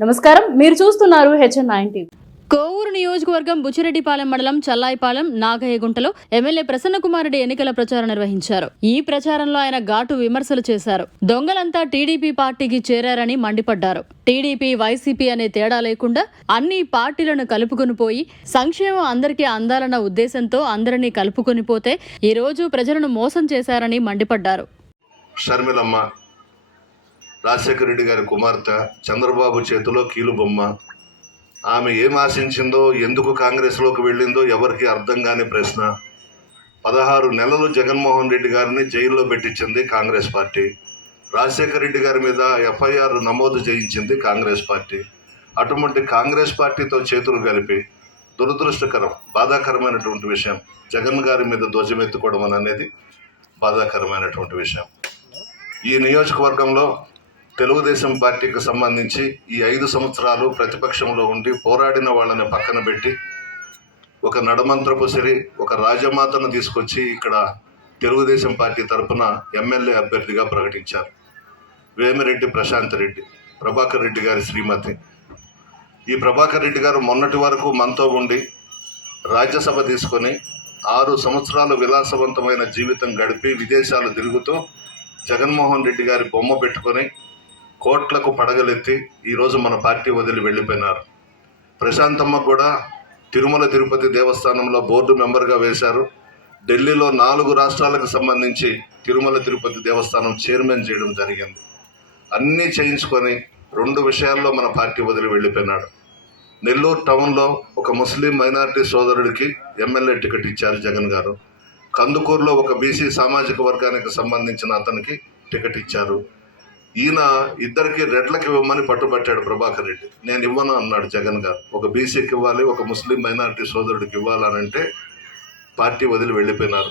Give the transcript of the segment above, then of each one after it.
నమస్కారం, మీరు చూస్తున్నారు HN9 టీవీ. కోవూరు నియోజకవర్గం బుచ్చిరెడ్డిపాలెం మండలం చల్లాయిపాలెం నాగయ్యగుంటలో ఎమ్మెల్యే ప్రసన్నకుమారెడ్డి ఎన్నికల ప్రచారం నిర్వహించారు. ఈ ప్రచారంలో ఆయన ఘాటు విమర్శలు చేశారు. దొంగలంతా టీడీపీ పార్టీకి చేరారని మండిపడ్డారు. టీడీపీ వైసీపీ అనే తేడా లేకుండా అన్ని పార్టీలను కలుపుకొని పోయి సంక్షేమం అందరికీ అందాలన్న ఉద్దేశంతో అందరినీ కలుపుకొని పోతే ఈ రోజు ప్రజలను మోసం చేశారని మండిపడ్డారు. షర్మిలమ్మ, రాజశేఖర రెడ్డి గారి కుమార్తె, చంద్రబాబు చేతిలో కీలుబొమ్మ. ఆమె ఏం ఆశించిందో, ఎందుకు కాంగ్రెస్లోకి వెళ్ళిందో ఎవరికి అర్థం కాని ప్రశ్న. 16 నెలలు జగన్మోహన్ రెడ్డి గారిని జైల్లో పెట్టించింది కాంగ్రెస్ పార్టీ. రాజశేఖర రెడ్డి గారి మీద FIR నమోదు చేయించింది కాంగ్రెస్ పార్టీ. అటువంటి కాంగ్రెస్ పార్టీతో చేతులు కలిపి దురదృష్టకరం, బాధాకరమైనటువంటి విషయం. జగన్ గారి మీద ధ్వజమెత్తుకోవడం అనేది బాధాకరమైనటువంటి విషయం. ఈ నియోజకవర్గంలో తెలుగుదేశం పార్టీకి సంబంధించి ఈ 5 సంవత్సరాలు ప్రతిపక్షంలో ఉండి పోరాడిన వాళ్ళని పక్కన పెట్టి ఒక నడమంత్రపు సిరి, ఒక రాజమాతను తీసుకొచ్చి ఇక్కడ తెలుగుదేశం పార్టీ తరఫున ఎమ్మెల్యే అభ్యర్థిగా ప్రకటించారు. వేమిరెడ్డి ప్రశాంత్ రెడ్డి, ప్రభాకర్ రెడ్డి గారి శ్రీమతి. ఈ ప్రభాకర్ రెడ్డి గారు మొన్నటి వరకు మనతో ఉండి రాజ్యసభ తీసుకొని 6 సంవత్సరాలు విలాసవంతమైన జీవితం గడిపి విదేశాలు తిరుగుతూ జగన్మోహన్ రెడ్డి గారి బొమ్మ పెట్టుకొని కోట్లకు పడగలెత్తి ఈరోజు మన పార్టీ వదిలి వెళ్ళిపోయినారు. ప్రశాంతమ్మ కూడా తిరుమల తిరుపతి దేవస్థానంలో బోర్డు మెంబర్గా వేశారు. ఢిల్లీలో 4 రాష్ట్రాలకు సంబంధించి తిరుమల తిరుపతి దేవస్థానం చైర్మన్ చేయడం జరిగింది. అన్నీ చేయించుకొని 2 విషయాల్లో మన పార్టీ వదిలి వెళ్ళిపోయినాడు. నెల్లూరు టౌన్లో ఒక ముస్లిం మైనారిటీ సోదరుడికి ఎమ్మెల్యే టికెట్ ఇచ్చారు జగన్ గారు. కందుకూరులో ఒక బీసీ సామాజిక వర్గానికి సంబంధించిన అతనికి టికెట్ ఇచ్చారు. ఈయన ఇద్దరికి రెడ్లకి ఇవ్వమని పట్టుబట్టాడు ప్రభాకర్ రెడ్డి. నేను ఇవ్వను అన్నాడు జగన్ గారు. ఒక బీసీకి ఇవ్వాలి, ఒక ముస్లిం మైనారిటీ సోదరుడికి ఇవ్వాలనంటే పార్టీ వదిలి వెళ్ళిపోయినారు.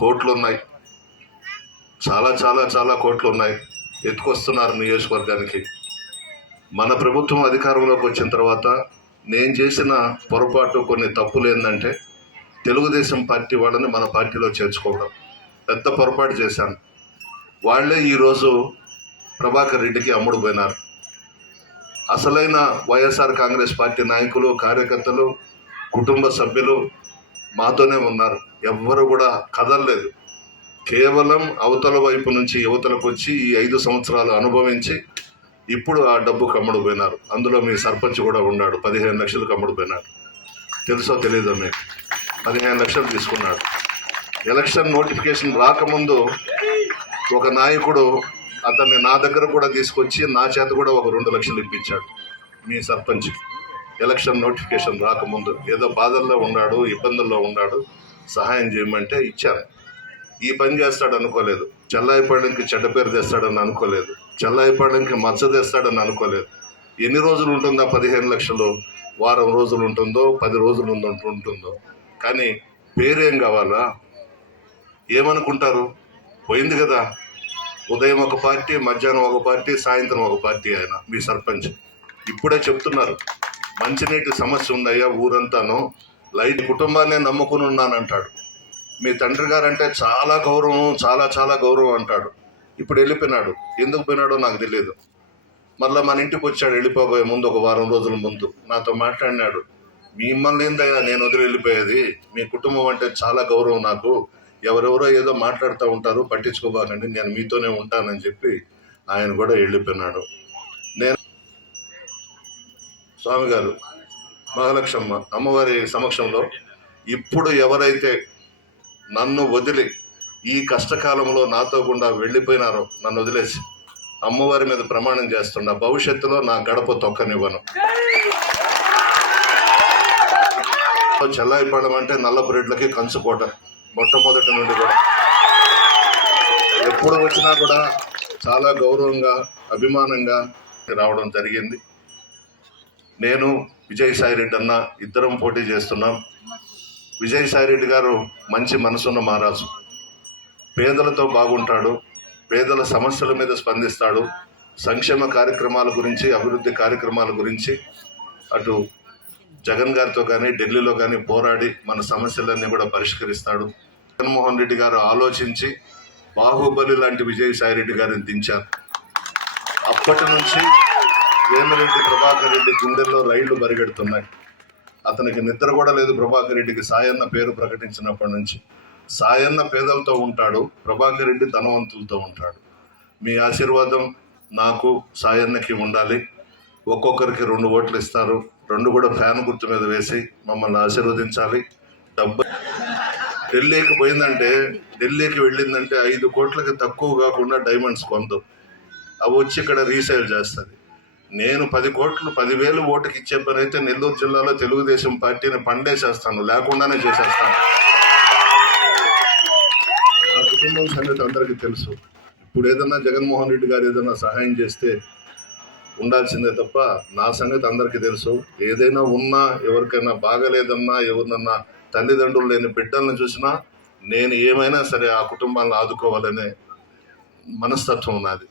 కోట్లు ఉన్నాయి, చాలా చాలా చాలా కోట్లు ఉన్నాయి, ఎత్తుకొస్తున్నారు నియోజకవర్గానికి. మన ప్రభుత్వం అధికారంలోకి వచ్చిన తర్వాత నేను చేసిన పొరపాటు, కొన్ని తప్పులు ఏంటంటే తెలుగుదేశం పార్టీ వాళ్ళని మన పార్టీలో చేర్చుకోవడం పెద్ద పొరపాటు చేశాను. వాళ్లే ఈరోజు ప్రభాకర్ రెడ్డికి అమ్ముడు పోయినారు. అసలైన వైఎస్ఆర్ కాంగ్రెస్ పార్టీ నాయకులు, కార్యకర్తలు, కుటుంబ సభ్యులు మాతోనే ఉన్నారు. ఎవ్వరు కూడా కదలలేదు. కేవలం అవతల వైపు నుంచి యువతలకు వచ్చి ఈ 5 సంవత్సరాలు అనుభవించి ఇప్పుడు ఆ డబ్బుకు అమ్ముడు పోయినారు. అందులో మీ సర్పంచ్ కూడా ఉన్నాడు. 15 లక్షలకు అమ్ముడు పోయినాడు. తెలుసో తెలీదో మీకు? 15 లక్షలు తీసుకున్నాడు. ఎలక్షన్ నోటిఫికేషన్ రాకముందు ఒక నాయకుడు అతన్ని నా దగ్గర కూడా తీసుకొచ్చి నా చేత కూడా ఒక 2 లక్షలు ఇప్పించాడు. మీ సర్పంచ్ ఎలక్షన్ నోటిఫికేషన్ రాకముందు ఏదో బాధల్లో ఉన్నాడు, ఇబ్బందుల్లో ఉన్నాడు, సహాయం చేయమంటే ఇచ్చాను. ఈ పని చేస్తాడు అనుకోలేదు. చల్లాయిపాళెంకి చెడ్డ పేరు తెస్తాడని అనుకోలేదు. చల్లాయిపాళెంకి మచ్చ తెస్తాడని అనుకోలేదు. ఎన్ని రోజులు ఉంటుందో 15 లక్షలు? వారం రోజులు ఉంటుందో, 10 రోజులు ఉంటుందో. కానీ పేరేం కావాలా? ఏమనుకుంటారు? పోయింది కదా. ఉదయం ఒక పార్టీ, మధ్యాహ్నం ఒక పార్టీ, సాయంత్రం ఒక పార్టీ. ఆయన మీ సర్పంచ్ ఇప్పుడే చెప్తున్నారు మంచినీటి సమస్య ఉందయ్యా ఊరంతాను, లైట్ కుటుంబాన్ని నమ్ముకుని ఉన్నానంటాడు. మీ తండ్రి గారంటే చాలా గౌరవం, చాలా చాలా గౌరవం అంటాడు. ఇప్పుడు వెళ్ళిపోయినాడు. ఎందుకు పోయినాడో నాకు తెలియదు. మళ్ళీ మన ఇంటికి వచ్చాడు వెళ్ళిపోబోయే ముందు, ఒక వారం రోజుల ముందు నాతో మాట్లాడినాడు. మిమ్మల్ని ఏందయ్యా నేను వదిలి వెళ్ళిపోయేది, మీ కుటుంబం అంటే చాలా గౌరవం నాకు, ఎవరెవరో ఏదో మాట్లాడుతూ ఉంటారు, పట్టించుకోబాకండి, నేను మీతోనే ఉంటానని చెప్పి ఆయన కూడా వెళ్ళిపోయినాడు. నేను స్వామి గారు, మహాలక్ష్మ అమ్మవారి సమక్షంలో ఇప్పుడు ఎవరైతే నన్ను వదిలి ఈ కష్టకాలంలో నాతో గుండా వెళ్ళిపోయినారో, నన్ను వదిలేసి అమ్మవారి మీద ప్రమాణం చేస్తున్నా, భవిష్యత్తులో నా గడప తొక్కనివ్వను. చల్లాయిపాళెం అంటే నల్లపురెడ్లకి కంచుకోట. మొట్టమొదటి నుండి కూడా ఎప్పుడు వచ్చినా కూడా చాలా గౌరవంగా, అభిమానంగా రావడం జరిగింది. నేను విజయసాయిరెడ్డి అన్న ఇద్దరం పోటీ చేస్తున్నాం. విజయసాయిరెడ్డి గారు మంచి మనసున్న మహారాజు. పేదలతో బాగుంటాడు, పేదల సమస్యల మీద స్పందిస్తాడు, సంక్షేమ కార్యక్రమాల గురించి, అభివృద్ధి కార్యక్రమాల గురించి అటు జగన్ గారితో కానీ ఢిల్లీలో కానీ పోరాడి మన సమస్యలన్నీ కూడా పరిష్కరిస్తాడు. జగన్మోహన్ రెడ్డి గారు ఆలోచించి బాహుబలి లాంటి విజయసాయిరెడ్డి గారిని దించారు. అప్పటి నుంచి వేమిరెడ్డి ప్రభాకర్ రెడ్డి గుండెల్లో రైళ్లు పరిగెడుతున్నాయి. అతనికి నిద్ర కూడా లేదు. ప్రభాకర్ రెడ్డికి సాయన్న పేరు ప్రకటించినప్పటి నుంచి సాయన్న పేదలతో ఉంటాడు, ప్రభాకర్ రెడ్డి ధనవంతులతో ఉంటాడు. మీ ఆశీర్వాదం నాకు సాయన్నకి ఉండాలి. ఒక్కొక్కరికి 2 ఓట్లు ఇస్తారు, 2 కూడా ఫ్యాన్ గుర్తు మీద వేసి మమ్మల్ని ఆశీర్వదించాలి. డబ్బు ఢిల్లీకి పోయిందంటే, ఢిల్లీకి వెళ్ళిందంటే 5 కోట్లకి తక్కువ కాకుండా డైమండ్స్ కొందు, అవి వచ్చి ఇక్కడ రీసేల్ చేస్తుంది. నేను 10 కోట్లు 10,000 ఓటుకి ఇచ్చే పని అయితే నెల్లూరు జిల్లాలో తెలుగుదేశం పార్టీని పండేసేస్తాను, లేకుండానే చేసేస్తాను. నా కుటుంబం సంగతి అందరికీ తెలుసు. ఇప్పుడు ఏదన్నా జగన్మోహన్ రెడ్డి గారు ఏదన్నా సహాయం చేస్తే ఉండాల్సిందే తప్ప నా సంగతి అందరికీ తెలుసు. ఏదైనా ఉన్నా, ఎవరికైనా బాగలేదన్నా, ఎవరినన్నా తల్లిదండ్రులు లేని బిడ్డలను చూసినా నేను ఏమైనా సరే ఆ కుటుంబాలను ఆదుకోవాలనే మనస్తత్వం నాది.